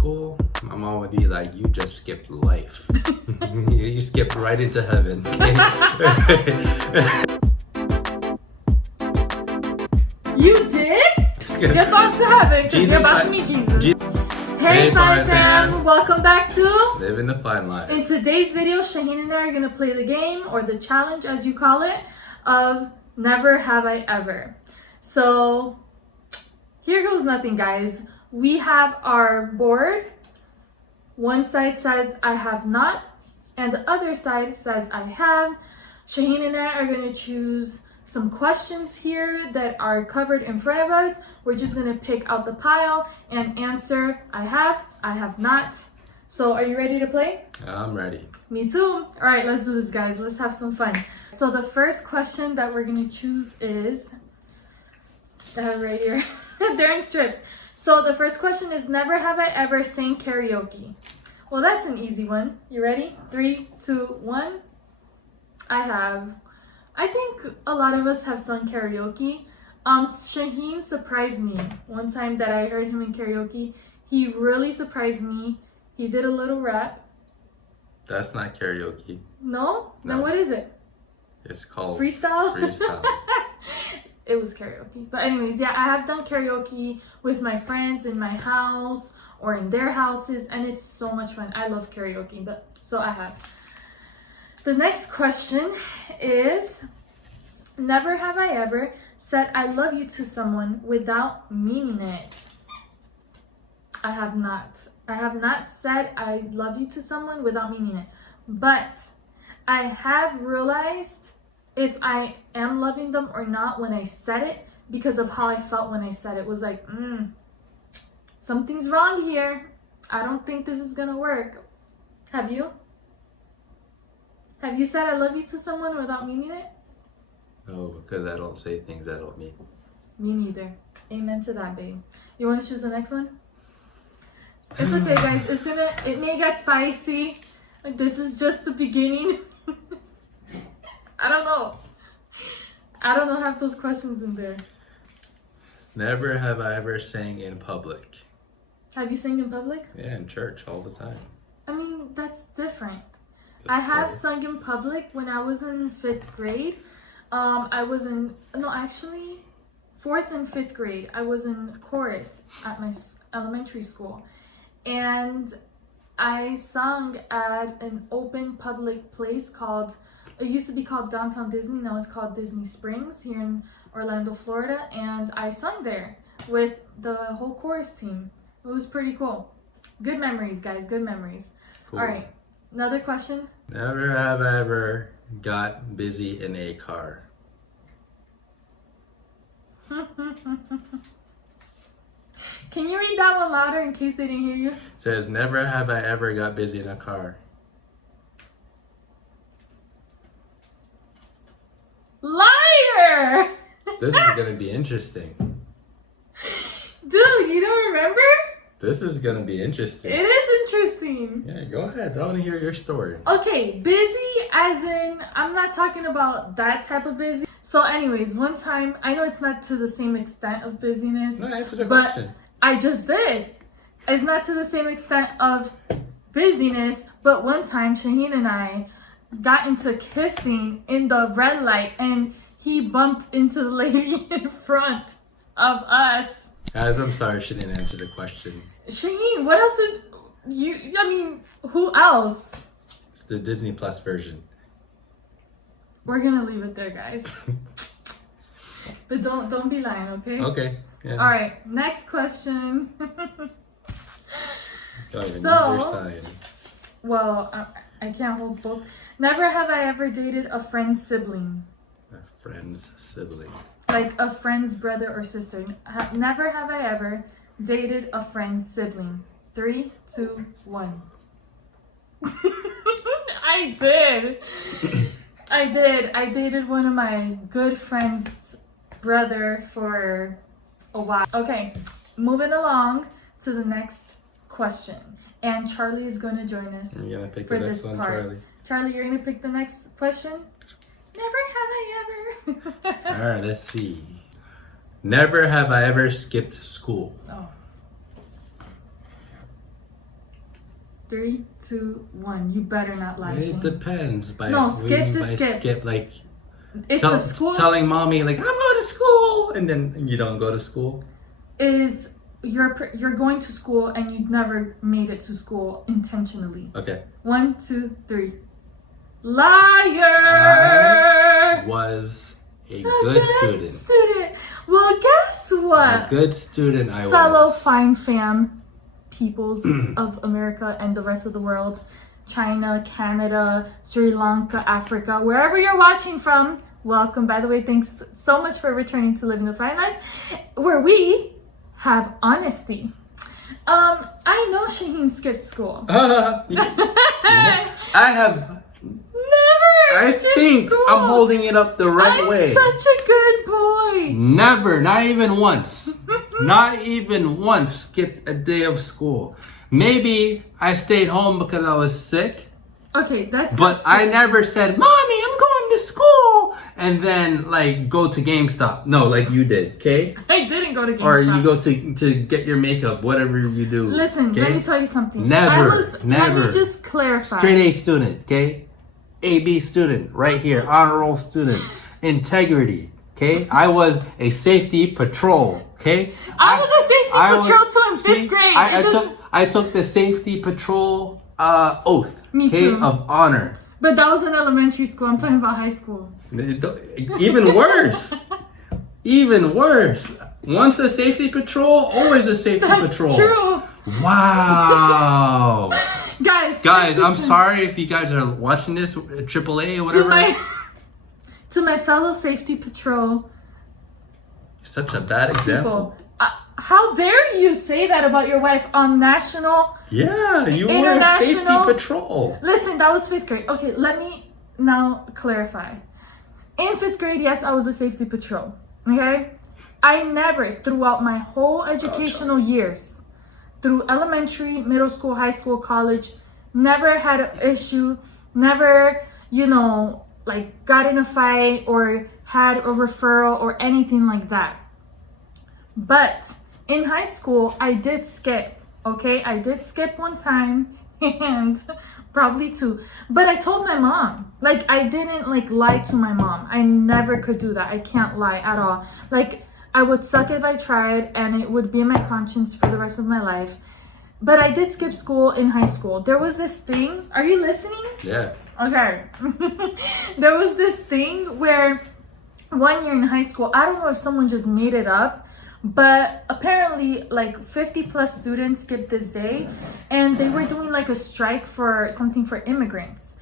school, my mom would be like, "You just skipped life. You skipped right into heaven." You did? Skip on to heaven because you're about to meet Jesus. Hey Fine Fam! Welcome back to Living the Fine Life. In today's video, Shaheen and I are going to play the game, or the challenge as you call it, of Never Have I Ever. So here goes nothing, guys. We have our board. One side says I have not, and the other side says I have. Shaheen and I are going to choose some questions here that are covered in front of us. We're just going to pick out the pile and answer I have not. So are you ready to play? I'm ready. Me too. All right, let's do this, guys. Let's have some fun. So the first question that we're going to choose is, I have it right here. They're in strips. So the first question is, never have I ever sang karaoke. Well, that's an easy one. You ready? 3, 2, 1. I have. I think a lot of us have sung karaoke. Shaheen surprised me one time that I heard him in karaoke. He really surprised me. He did a little rap. That's not karaoke. No? Then No. what is it? It's called freestyle. Freestyle. It was karaoke. But anyways, yeah, I have done karaoke with my friends in my house or in their houses, and it's so much fun. I love karaoke, but so I have. The next question is, never have I ever said I love you to someone without meaning it. I have not. I have not said I love you to someone without meaning it. But I have realized if I am loving them or not when I said it, because of how I felt when I said it. It was like, something's wrong here. I don't think this is gonna work. Have you? Have you said I love you to someone without meaning it? No, because I don't say things I don't mean. Me neither. Amen to that, babe. You want to choose the next one? It's okay, guys. It may get spicy. Like, this is just the beginning. I don't know. I don't know half those questions in there. Never have I ever sang in public. Have you sang in public? Yeah, in church all the time. I mean, that's different. Just I have public. sung in public when I was in 5th grade. I was in, no, actually, 4th and 5th grade. I was in chorus at my elementary school. And I sung at an open public place called, it used to be called Downtown Disney, now it's called Disney Springs here in Orlando, Florida. And I sung there with the whole chorus team. It was pretty cool. Good memories, guys, good memories. Cool. All right, another question. Never have I ever got busy in a car. Can you read that one louder in case they didn't hear you? It says, never have I ever got busy in a car. Liar! This is going to be interesting. Dude, you don't remember? This is going to be interesting. It is interesting. Yeah, go ahead. I want to hear your story. Okay, busy as in, I'm not talking about that type of busy. So anyways, one time, I know it's not to the same extent of busyness. No, answer the but question. I just did. It's not to the same extent of busyness, but one time Shaheen and I got into kissing in the red light and he bumped into the lady in front of us. Guys, I'm sorry she didn't answer the question. Shaheen, what else did you, I mean, who else? It's the Disney Plus version. We're gonna leave it there, guys. But don't be lying, okay? Okay. Yeah. All right, next question. Go ahead, So- use your side. Well, I can't hold both. Never have I ever dated a friend's sibling. A friend's sibling. Like a friend's brother or sister. Never have I ever dated a friend's sibling. 3, 2, 1. I did. I dated one of my good friends' brother for a while. Okay, moving along to the next question. And Charlie is going to join us You're going to pick for the next this one, part. Charlie. Charlie, you're going to pick the next question? Never have I ever. All right, let's see. Never have I ever skipped school. Oh. 3, 2, 1. You better not lie, Shane. It depends. No, skip the skip. Skip, like It's a school. telling mommy like I'm going to school, and then you don't go to school. Is you're going to school and you never made it to school intentionally. Okay. 1, 2, 3. Liar. I was a good student. Well, guess what? A good student I was. Fellow fine fam peoples of America and the rest of the world, China, Canada, Sri Lanka, Africa, wherever you're watching from, welcome. By the way, thanks so much for returning to Living the Fine Life, where we have honesty. I know Shaheen skipped school. I have. Never. I think school. I'm holding it up the right way. I'm such a good boy. Never, not even once. Not even once skipped a day of school. Maybe I stayed home because I was sick. Okay, that's. But I never said, "Mommy, I'm going to school," and then like go to GameStop. No, like you did, okay? I didn't go to GameStop. Or you go to get your makeup, whatever you do. Listen, okay? let me tell you something. Never. Let me just clarify. Straight A student, okay? AB student, right here. Honor roll student. Integrity, okay? I was a safety patrol, okay? I was a safety patrol till in 5th grade. I took the safety patrol oath. Me too. Of honor. But that was in elementary school. I'm talking about high school. Even worse. Even worse. Once a safety patrol, always a safety patrol. That's true. Wow. Guys, I'm sorry if you guys are watching this, AAA or whatever. To my fellow safety patrol. Such a bad example. How dare you say that about your wife on national? Yeah, you were a safety patrol. Listen, that was 5th grade. Okay, let me now clarify. In 5th grade, yes, I was a safety patrol. Okay? I never, throughout my whole educational years, through elementary, middle school, high school, college, never had an issue, never, like got in a fight or had a referral or anything like that. But in high school, I did skip, okay? I did skip one time and probably 2. But I told my mom. Like, I didn't, lie to my mom. I never could do that. I can't lie at all. Like, I would suck if I tried, and it would be in my conscience for the rest of my life. But I did skip school in high school. There was this thing. Are you listening? Yeah. Okay. There was this thing where one year in high school, I don't know if someone just made it up, but apparently 50 plus students skipped this day, and they were doing a strike for something for immigrants.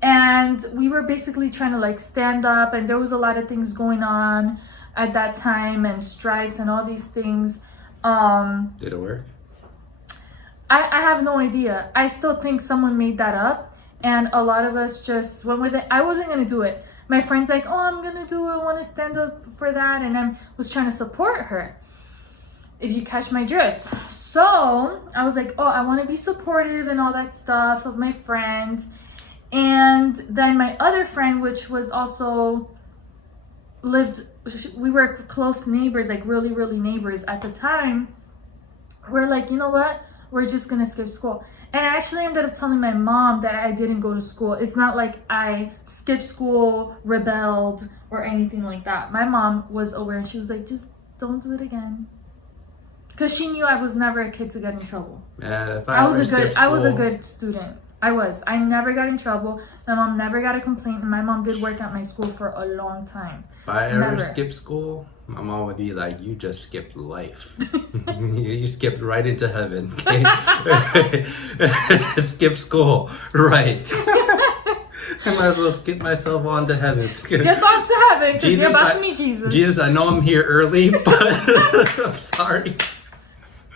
And we were basically trying to stand up, and there was a lot of things going on at that time, and strikes and all these things. Did it work? I have no idea. I still think someone made that up, and a lot of us just went with it. I wasn't gonna do it. My friend's like, "Oh, I'm gonna do it. I want to stand up for that," and I was trying to support her, if you catch my drift. So I was like, "Oh, I want to be supportive and all that stuff of my friend." And then my other friend, which was also we were close neighbors, really, really neighbors at the time. We're like, you know what? We're just gonna skip school. And I actually ended up telling my mom that I didn't go to school. It's not like I skipped school, rebelled, or anything like that. My mom was aware, and she was like, just don't do it again. Because she knew I was never a kid to get in trouble. Man, if I was a good student. I never got in trouble. My mom never got a complaint, and my mom did work at my school for a long time. If I ever skipped school, my mom would be like, "You just skipped life. You skipped right into heaven. Okay? Skip school, right? I might as well skip myself on to heaven. Skip on to heaven because you're about to meet Jesus. Jesus, I know I'm here early, but I'm sorry.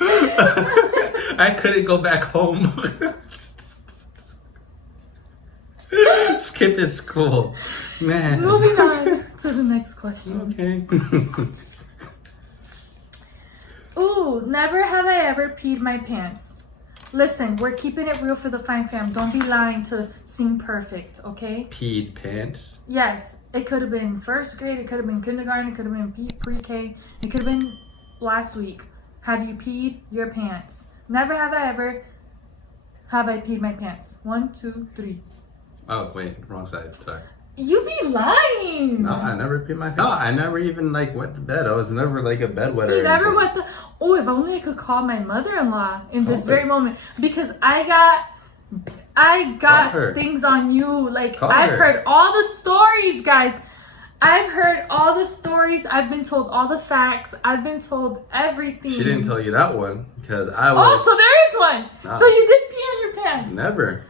I couldn't go back home." Skipping school, man. Moving on to the next question. Okay. Ooh, never have I ever peed my pants. Listen, we're keeping it real for the fine fam. Don't be lying to seem perfect, okay? Peed pants? Yes, it could have been 1st grade, it could have been kindergarten, it could have been pre-K, it could have been last week. Have you peed your pants? Never have I ever. have I peed my pants? 1, 2, 3. Oh, wait, wrong side. Sorry. You be lying. No, I never peed my pants. No, I never even like wet the bed. I was never like a bedwetter. You never wet the. Oh, if only I could call my mother-in-law in this Call very her. moment, because I got Call her. things on you. Like Call I've her. heard all the stories, guys. I've heard all the stories. I've been told all the facts. I've been told everything. She didn't tell you that one because I was. Oh, so there is one. Nah. So you did pee on your pants. Never.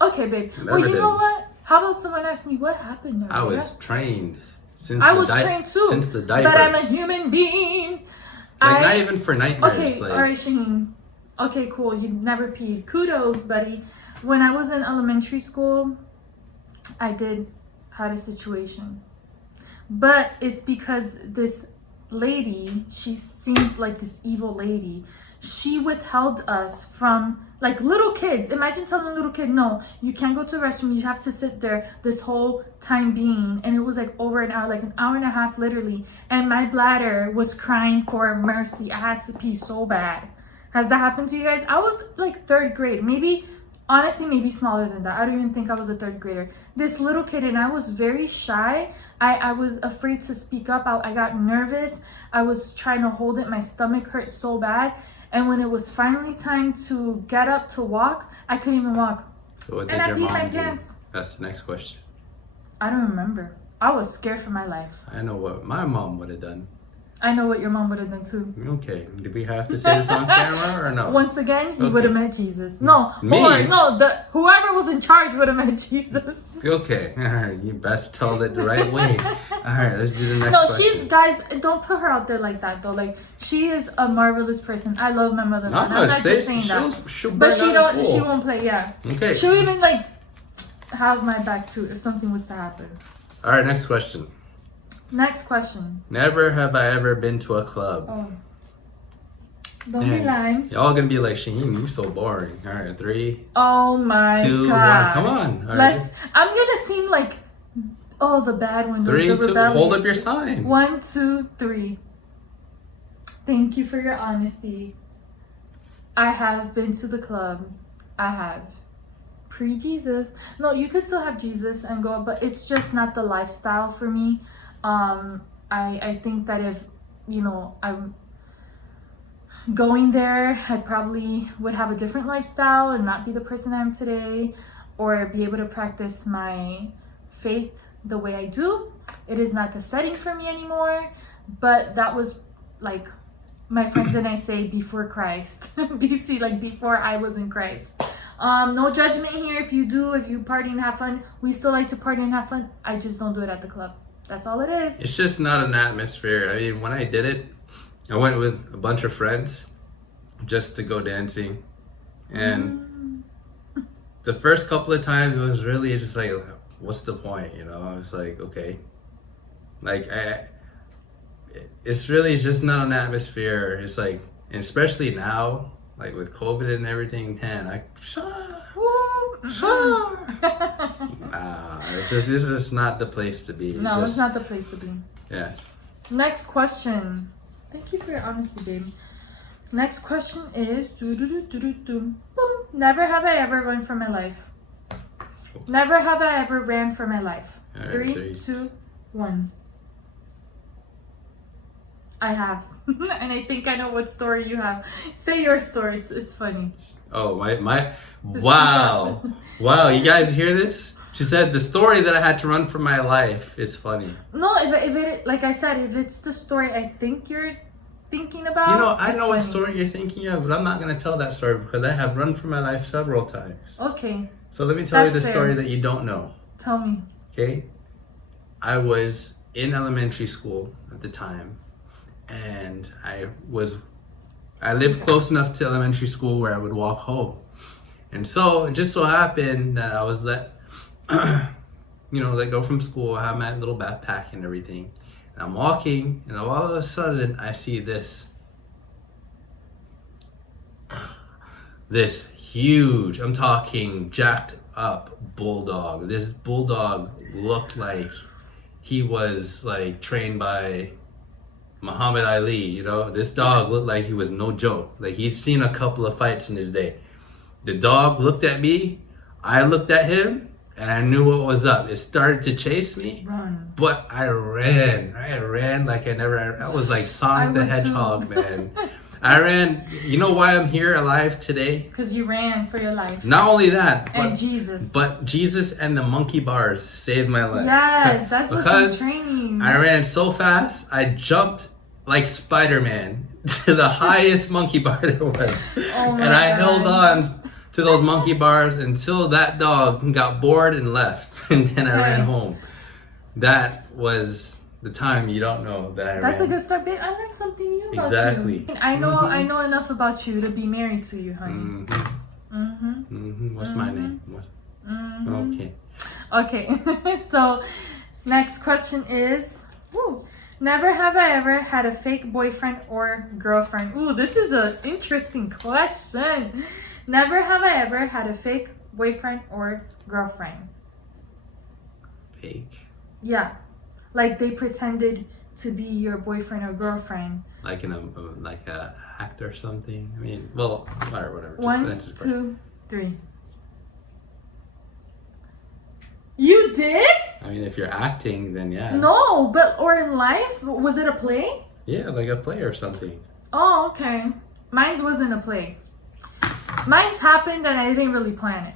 Okay, babe. Never Well, you did. know what? How about someone ask me what happened? I was trained since I the was trained too. Since the diapers. But I'm a human being. Like not even for nightmares. Okay, like, alright, Shaheen. Okay, cool. You never peed. Kudos, buddy. When I was in elementary school, I did had a situation. But it's because this lady, she seemed like this evil lady. She withheld us from, like, little kids. Imagine telling a little kid, no, you can't go to the restroom. You have to sit there this whole time being. And it was like over an hour, like an hour and a half, literally. And my bladder was crying for mercy. I had to pee so bad. Has that happened to you guys? I was like 3rd grade. Maybe, honestly, maybe smaller than that. I don't even think I was a 3rd grader. This little kid, and I was very shy. I was afraid to speak up. I got nervous. I was trying to hold it. My stomach hurt so bad. And when it was finally time to get up to walk, I couldn't even walk. So what And did I your peed mom my do? pants. That's the next question. I don't remember. I was scared for my life. I know what my mom would have done. I know what your mom would have done too. Okay, did we have to say this on camera or no? Once again, he Okay. would have met Jesus. No, Me? or no, whoever was in charge would have met Jesus. Okay, all right, you best tell it the right way. All right, let's do the next No, question. she's, guys, don't put her out there like that though. Like, she is a marvelous person. I love my mother. No, I'm not just saying she'll, that. she'll But burn she out of don't. school. She won't play. Yeah. Okay. She'll even like have my back too if something was to happen. All right, next question. Next question. Never have I ever been to a club. Oh, don't be Man, lying. Y'all gonna be like, Shaheen, you're so boring. All right, 3, Oh my 2, 1. god. Come on. All Let's. right. I'm gonna seem like, oh, the bad one. 3, the 2. rebellion. Hold up your sign. 1, 2, 3. Thank you for your honesty. I have been to the club. I have. Pre-Jesus. No, you could still have Jesus and go, but it's just not the lifestyle for me. I think that if, I'm going there, I probably would have a different lifestyle and not be the person I am today, or be able to practice my faith the way I do. It is not the setting for me anymore, but that was like my friends and I say before Christ. BC, like before I was in Christ. No judgment here. If you party and have fun, we still like to party and have fun. I just don't do it at the club. That's all it is. It's just not an atmosphere. I mean, when I did it, I went with a bunch of friends just to go dancing. And the first couple of times it was really just like, what's the point? I was like, okay. Like, it's really just not an atmosphere. It's like, and especially now, like with COVID and everything, man, it's just not the place to be. It's not the place to be. Yeah. Next question. Thank you for your honesty, babe. Next question is boom. Never have I ever run for my life. Never have I ever ran for my life. All right, 3, 2, 1. I have. And I think I know what story you have. Say your story. It's funny. Oh, my wow. Wow, you guys hear this? She said the story that I had to run for my life is funny. No, if it like I said, if it's the story I think you're thinking about, I know what funny. story you're thinking of, but I'm not going to tell that story because I have run for my life several times. Okay. So let me tell you That's the story fair. that you don't know. Tell me. Okay? I was in elementary school at the time, and I lived close enough to elementary school where I would walk home. And so it just so happened that I was let go from school. I have my little backpack and everything. And I'm walking, and all of a sudden I see this huge, I'm talking jacked up bulldog. This bulldog looked like he was like trained by Muhammad Ali. This dog looked like he was no joke. Like he's seen a couple of fights in his day. The dog looked at me, I looked at him, and I knew what was up. It started to chase me, Run. but I ran like I never. I was like Sonic the Hedgehog, man. I ran. You know why I'm here alive today? Because you ran for your life. Not only that, and Jesus. But Jesus and the monkey bars saved my life. Yes, that's what's because some training. I ran so fast, I jumped like Spider-Man to the highest monkey bar there was. Oh my and I God. held on to those monkey bars until that dog got bored and left. And then I ran home. That was the time you don't know that I That's ran. a good start, babe. I learned something new about Exactly. you. I know enough about you to be married to you, honey. What's my name? Okay. Okay. So, next question is, never have I ever had a fake boyfriend or girlfriend. Ooh, this is an interesting question. Never have I ever had a fake boyfriend or girlfriend. Fake. Yeah. Like they pretended to be your boyfriend or girlfriend. Like in a act or something. I mean, well, or whatever. Just 1, 2, 3. You did? I mean, if you're acting, then yeah. No, but or in life, was it a play? Yeah, like a play or something. Oh, okay. Mine's wasn't a play. Mine's happened and I didn't really plan it.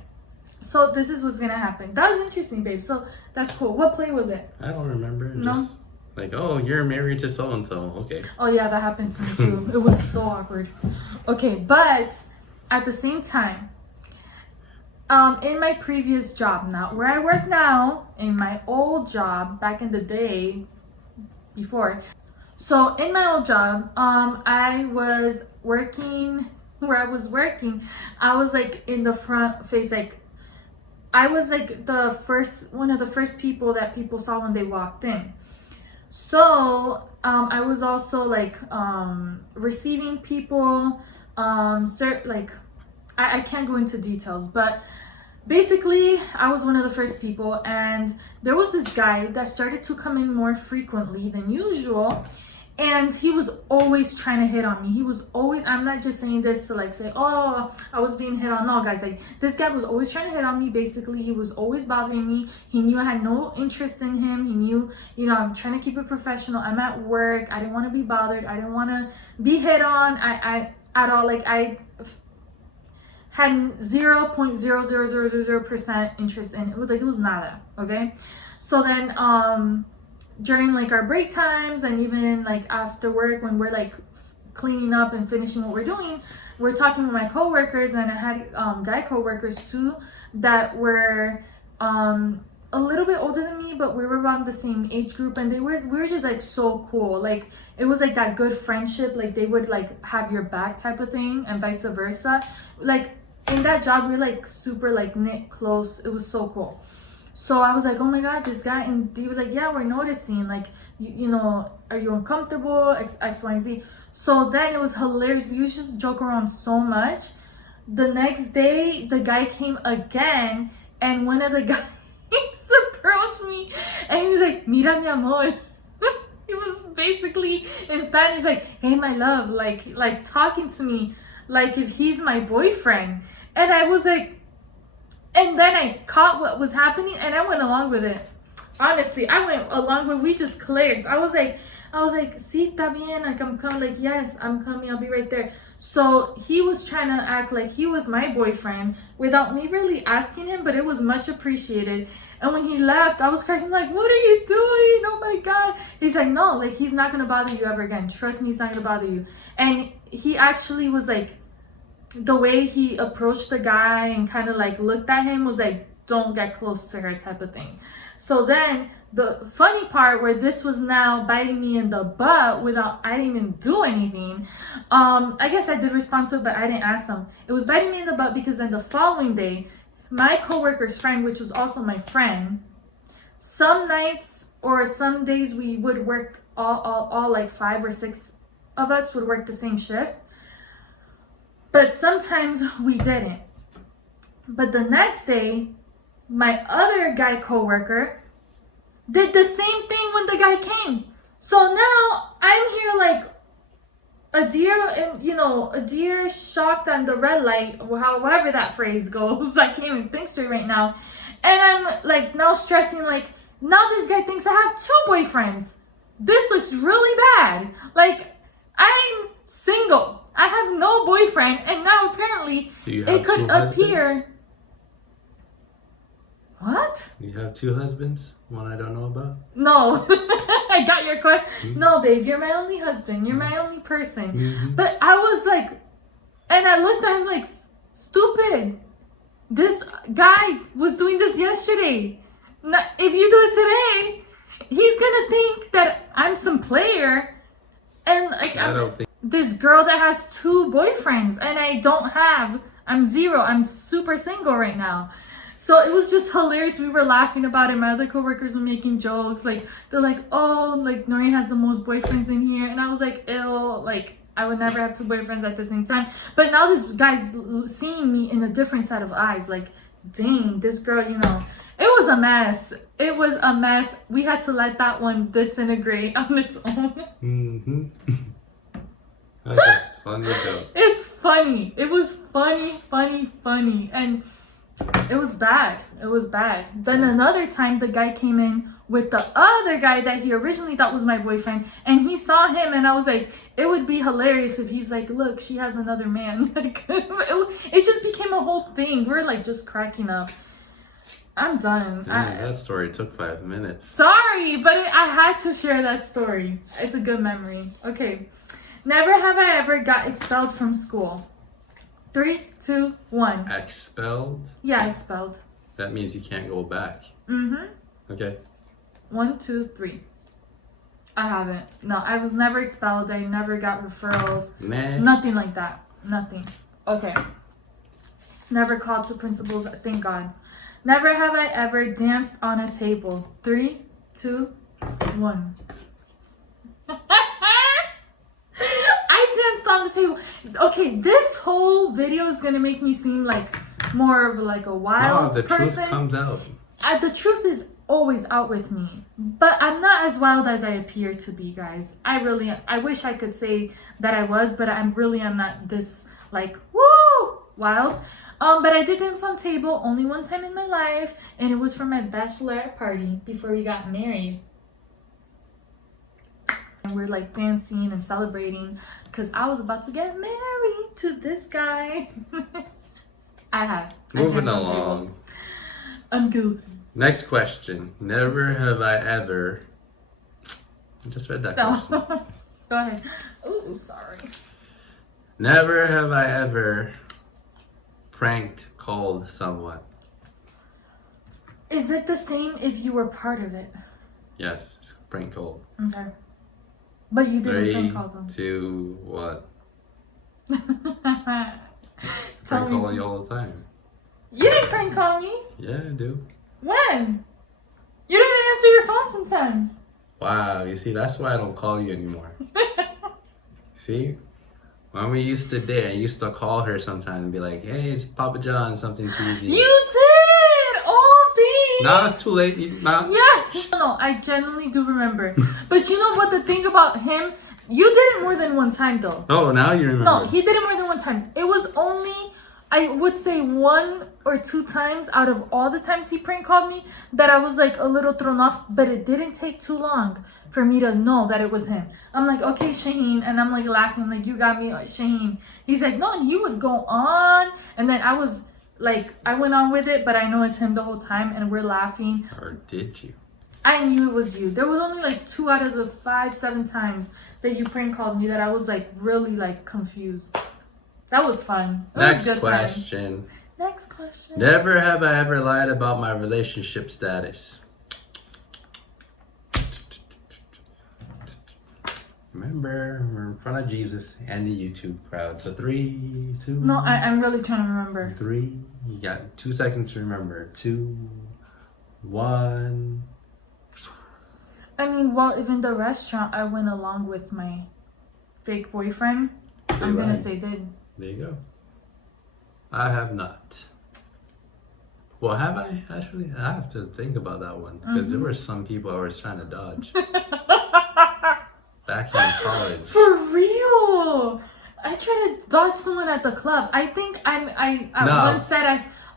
So this is what's gonna happen. That was interesting, babe. So that's cool. What play was it? I don't remember. No. Just like, oh, you're married to so and so. Okay. Oh yeah, that happened to me too. It was so awkward. Okay, but at the same time, in my previous job, not where I work now, in my old job back in the day before. So in my old job, I was working where I was working. I was like in the front face, like I was like one of the first people that people saw when they walked in. So I was also like receiving people, I can't go into details, but basically I was one of the first people, and there was this guy that started to come in more frequently than usual, and he was always trying to hit on me. He was always, I'm not just saying this to like say, oh, I was being hit on. No, guys, like this guy was always trying to hit on me. Basically, he was always bothering me. He knew I had no interest in him. He knew, I'm trying to keep it professional. I'm at work. I didn't want to be bothered. I didn't want to be hit on. I at all. Like I had 0.00000% interest in it. It was nada. Okay, so then during like our break times and even like after work when we're like cleaning up and finishing what we're doing, we're talking with my coworkers, and I had guy coworkers too that were a little bit older than me, but we were around the same age group, and we were just like so cool. Like it was like that good friendship, like they would like have your back type of thing, and vice versa. Like in that job we were like super like knit close. It was so cool. So I was like, oh my God, this guy, and he was like, yeah, we're noticing, like, you know, are you uncomfortable, X, Y, and Z. So then it was hilarious. We used to just joke around so much. The next day, the guy came again, and one of the guys approached me, and he's like, mira mi amor. He was basically in Spanish like, hey my love, like talking to me like if he's my boyfriend. And I was like, and then I caught what was happening, and I went along with it. Honestly, I went along with, we just clicked. I was like, sí, está bien, like I'm coming, like yes, I'm coming, I'll be right there. So he was trying to act like he was my boyfriend without me really asking him, but it was much appreciated. And when he left, I was cracking like, what are you doing? Oh my God. He's like, no, like he's not gonna bother you ever again. Trust me, he's not gonna bother you. And he actually was like, the way he approached the guy and kind of like looked at him was like, don't get close to her type of thing. So then the funny part where this was now biting me in the butt without I didn't even do anything. I guess I did respond to it, but I didn't ask them. It was biting me in the butt because then the following day, my coworker's friend, which was also my friend, some nights or some days we would work all like 5 or 6 of us would work the same shift. But sometimes we didn't. But the next day, my other guy coworker did the same thing when the guy came. So now I'm here like a deer, and a deer shocked on the red light, however that phrase goes. I can't even think straight right now. And I'm like now stressing, like, now this guy thinks I have 2 boyfriends. This looks really bad. Like, I'm single. I have no boyfriend, and now apparently it could appear. What? You have 2 husbands? One I don't know about? No. I got your question. No, babe, you're my only husband. You're my only person. But I was like, and I looked at him like, stupid. This guy was doing this yesterday. If you do it today, he's gonna think that I'm some player. And like, this girl that has 2 boyfriends, and I don't have. I'm 0. I'm super single right now. So it was just hilarious. We were laughing about it. My other coworkers were making jokes. Like, they're like, oh, like, Nori has the most boyfriends in here. And I was like, ew, like, I would never have 2 boyfriends at the same time. But now this guy's seeing me in a different set of eyes. Like, dang, this girl, it was a mess. It was a mess. We had to let that one disintegrate on its own. That's a funny joke. It's funny. It was funny. And it was bad. It was bad. Then another time, the guy came in with the other guy that he originally thought was my boyfriend, and he saw him, and I was like, it would be hilarious if he's like, look, she has another man. Like, it just became a whole thing. We're like just cracking up. I'm done. That story took 5 minutes. Sorry, but I had to share that story. It's a good memory. Okay. Never have I ever got expelled from school. 3, 2, 1. Expelled? Yeah, expelled. That means you can't go back. Okay. 1, 2, 3. I haven't. No, I was never expelled. I never got referrals. Next. Nothing like that. Nothing. Okay. Never called to principals. Thank God. Never have I ever danced on a table. 3, 2, 1. I danced on the table. Okay, this whole video is gonna make me seem like more of like a wild person. No, the truth comes out. The truth is always out with me, but I'm not as wild as I appear to be, guys. I wish I could say that I was, but I'm not this like woo wild. But I did dance on table only one time in my life, and it was for my bachelorette party before we got married. And we're like dancing and celebrating because I was about to get married to this guy. I have. Moving along. I'm guilty. Next question. Never have I ever. I just read that question. Go ahead. Oh, sorry. Never have I ever pranked called someone. Is it the same if you were part of it? Yes, it's prank called. Okay. But you didn't prank call 3, them. 2, 1. Prank Tell call me. you all the time. You didn't prank call me. Yeah, I do. When? You didn't even answer your phone sometimes. Wow, you see, that's why I don't call you anymore. See? When we used to date, I used to call her sometimes and be like, hey, it's Papa John, something cheesy. You did! Oh, babe! Now it's too late. Yes! No, I genuinely do remember. But you know what the thing about him? You did it more than one time, though. Oh, now you remember. No, he did it more than one time. It was only, I would say 1 or 2 times out of all the times he prank called me that I was like a little thrown off, but it didn't take too long for me to know that it was him. I'm like, okay, Shaheen, and I'm like laughing, like, you got me, Shaheen. He's like, no, and you would go on, and then I was like, I went on with it, but I know it's him the whole time, and we're laughing. Or did you? I knew it was you. There was only like 2 out of the 5, 7 times that you prank called me that I was like really like confused. That was fun. It Next was good question. Times. Next question. Never have I ever lied about my relationship status. Remember, we're in front of Jesus and the YouTube crowd. So 3, 2. No, I'm really trying to remember. 3. You got 2 seconds to remember. 2, 1. I mean, well, even the restaurant I went along with my fake boyfriend, I'm gonna say did. There you go. I have not. Well, have I? Actually, I have to think about that one. Because there were some people I was trying to dodge. back in college. For real? I tried to dodge someone at the club. I think I once said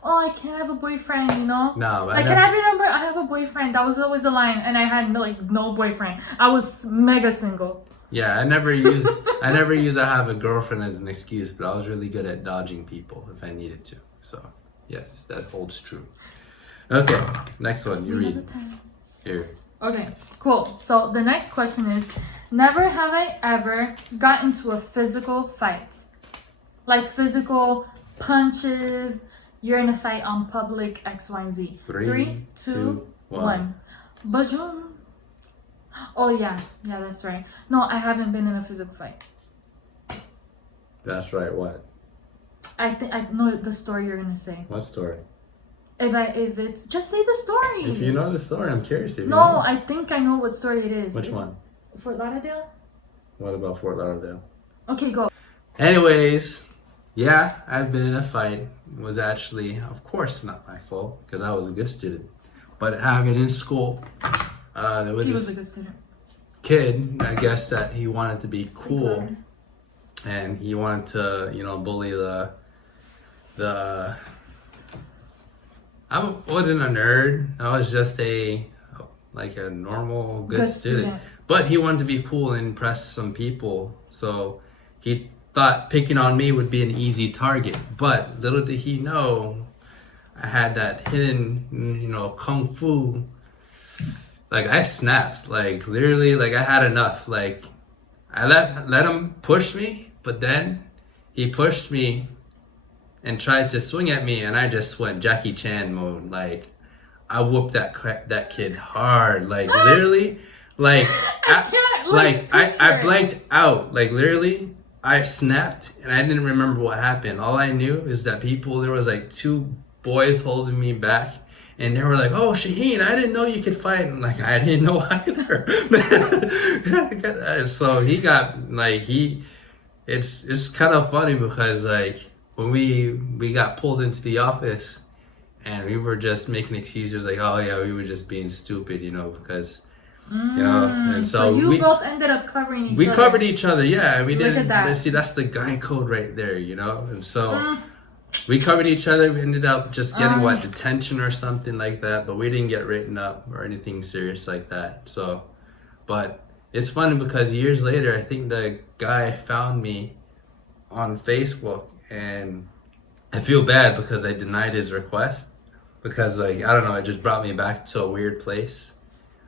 I can't have a boyfriend, you know? No, like, can I have your number? I have a boyfriend. That was always the line, and I had no boyfriend. I was mega single. Yeah, I never used I have a girlfriend as an excuse, but I was really good at dodging people if I needed to. So yes, that holds true. Okay, next one. You read. Here. Okay, cool. So the next question is, never have I ever got into a physical fight. Like physical punches, you're in a fight on public, X, Y, and Z. 3, 2, 1. Bajoom. Oh yeah, that's right. No, I haven't been in a physical fight. That's right, what? I think I know the story you're gonna say. What story? If it's just say the story. If you know the story, I'm curious. If you No, know. I think I know what story it is. Which one? Fort Lauderdale? What about Fort Lauderdale? Okay, go. Anyways, yeah, I've been in a fight. It was actually, of course, not my fault because I was a good student. But having in school, there was He this was a good student. kid, I guess, that he wanted to be cool, and he wanted to, bully the. I wasn't a nerd. I was just a normal good student. But he wanted to be cool and impress some people, so he thought picking on me would be an easy target. But little did he know, I had that hidden, kung fu. Like, I snapped. Like, literally, I had enough. Like, I let him push me, but then he pushed me and tried to swing at me, and I just went Jackie Chan mode. Like, I whooped that kid hard. Like, literally, I blanked out. Like, literally, I snapped, and I didn't remember what happened. All I knew is that there was 2 boys holding me back, and they were like, "Oh, Shaheen, I didn't know you could fight." And I didn't know either. So he got it's kind of funny because when we got pulled into the office, and we were just making excuses "Oh yeah, we were just being stupid," because and so you both ended up covering each other. We covered each other, yeah. We didn't. Look at that. See, that's the guy code right there, and so. We covered each other. We ended up just getting detention or something like that, but we didn't get written up or anything serious like that. So, but it's funny because years later, I think the guy found me on Facebook, and I feel bad because I denied his request because I don't know, it just brought me back to a weird place,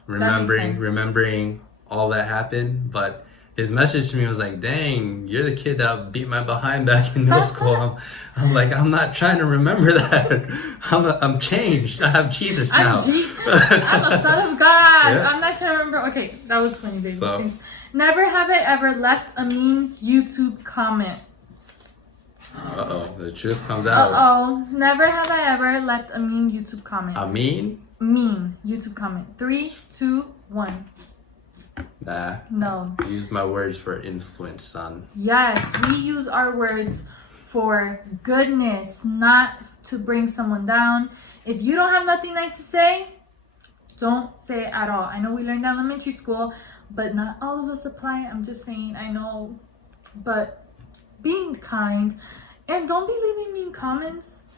remembering all that happened, but. His message to me was like, "Dang, you're the kid that beat my behind back in middle school." I'm like, I'm not trying to remember that. I'm changed. I have Jesus now. I'm a son of God. Yeah. I'm not trying to remember. Okay, that was funny, baby. So, never have I ever left a mean YouTube comment. The truth comes out. Never have I ever left a mean YouTube comment. A mean? Mean YouTube comment. 3, 2, 1. Nah. No. Use my words for influence, son. Yes, we use our words for goodness, not to bring someone down. If you don't have nothing nice to say, don't say it at all. I know we learned elementary school, but not all of us apply. I'm just saying, I know. But being kind, and don't be leaving mean comments.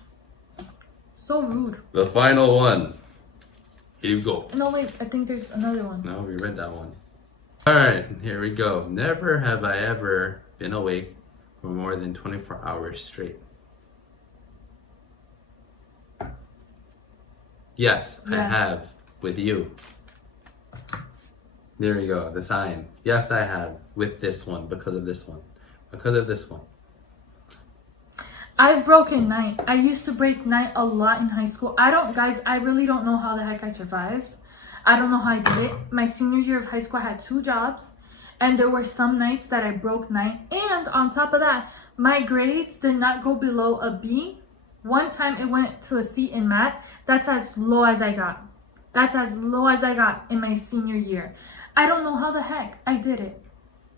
So rude. The final one. Here you go. No, wait, I think there's another one. No, we read that one. All right, here we go. Never have I ever been awake for more than 24 hours straight. Yes, I have with you. There we go, the sign. Yes, I have with this one, because of this one. Because of this one. I've broken night. I used to break night a lot in high school. I really don't know how the heck I survived. I don't know how I did it. My senior year of high school, I had 2 jobs, and there were some nights that I broke night. And on top of that, my grades did not go below a B. One time it went to a C in math. That's as low as I got. That's as low as I got in my senior year. I don't know how the heck I did it,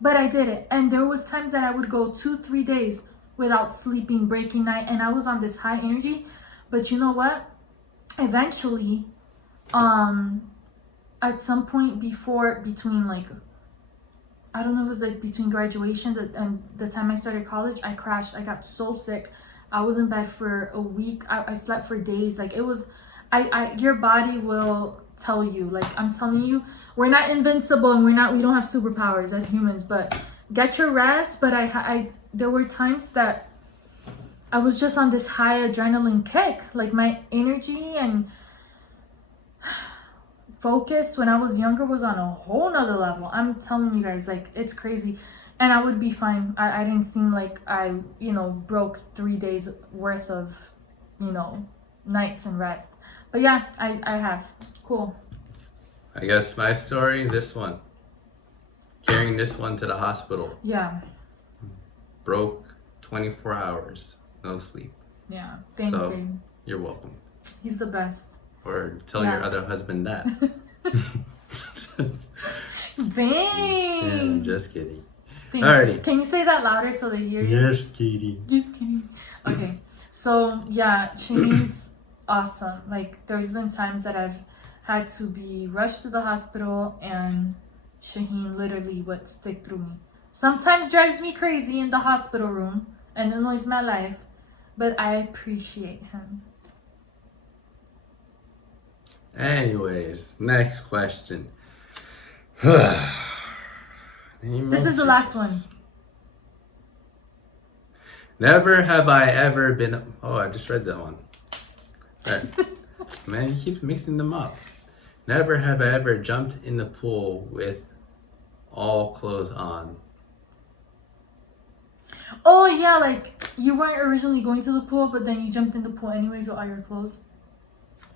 but I did it. And there was times that I would go 2-3 days without sleeping, breaking night, and I was on this high energy. But you know what? Eventually, at some point between I don't know, it was like between graduation and the time I started college, I crashed. I got so sick. I was in bed for a week. I slept for days. Like, it was, your body will tell you. Like, I'm telling you, we're not invincible and we don't have superpowers as humans, but get your rest. But there were times that I was just on this high adrenaline kick. Like, my energy and focus when I was younger was on a whole nother level. I'm telling you guys, like, it's crazy. And I would be fine. I didn't seem like I, broke 3 days worth of, nights and rest. But yeah, I have. Cool. I guess my story, this one. Carrying this one to the hospital. Yeah. Broke 24 hours. No sleep. Yeah. Thanks, babe. You're welcome. He's the best. Or tell your other husband that. Dang. Yeah, I'm just kidding. Alrighty. Can you say that louder so they hear you? Just kidding. Just kidding. Okay. So yeah, Shani's awesome. Like, there's been times that I've had to be rushed to the hospital and Shaheen literally would stick through me. Sometimes drives me crazy in the hospital room and annoys my life, but I appreciate him. Anyways, next question. This is the last one. Never have I ever been... Oh, I just read that one. Right. Man, you keep mixing them up. Never have I ever jumped in the pool with all clothes on. Oh yeah, like you weren't originally going to the pool, but then you jumped in the pool anyways with all your clothes.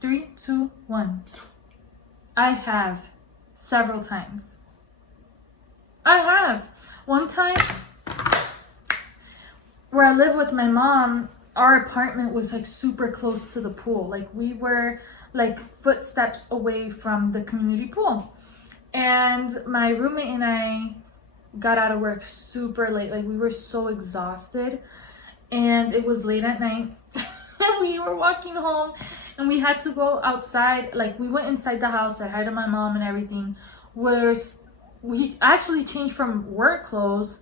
3, 2, 1. I have several times. I have. One time where I live with my mom, our apartment was like super close to the pool. Like, we were like footsteps away from the community pool. And my roommate and I got out of work super late. Like, we were so exhausted. And it was late at night. And we were walking home and we had to go outside. Like, we went inside the house, said hi to my mom and everything. We actually changed from work clothes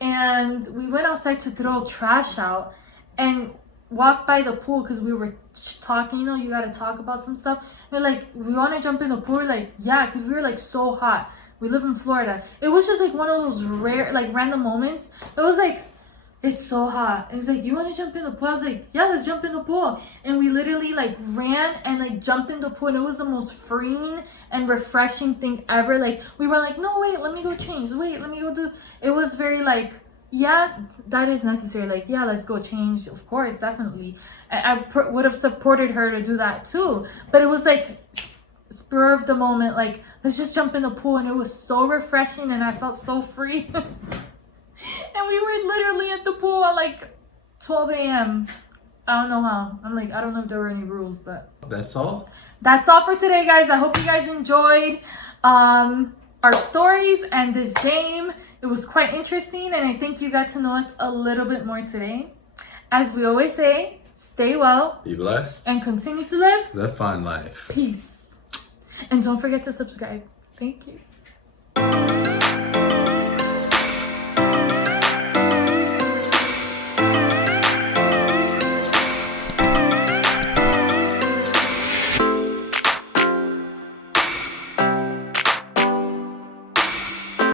and we went outside to throw trash out and walked by the pool because we were talking, you gotta talk about some stuff. We're like, we want to jump in the pool. We're like, yeah, because we were like so hot. We live in Florida. It was just like one of those rare, like, random moments. It was like, it's so hot. And it's like, you want to jump in the pool? I was like, yeah, let's jump in the pool. And we literally like ran and like jumped in the pool. And it was the most freeing and refreshing thing ever. Like, we were like, no, wait, let me go change. Wait, let me go do. It was very like, yeah, that is necessary. Like, yeah, let's go change. Of course, definitely. I would have supported her to do that too. But it was like spur of the moment. Like, let's just jump in the pool. And it was so refreshing and I felt so free. And we were literally at the pool at like 12 a.m. I don't know how. I'm like, I don't know if there were any rules, but... That's all? That's all for today, guys. I hope you guys enjoyed our stories and this game. It was quite interesting, and I think you got to know us a little bit more today. As we always say, stay well. Be blessed. And continue to live the fun life. Peace. And don't forget to subscribe. Thank you.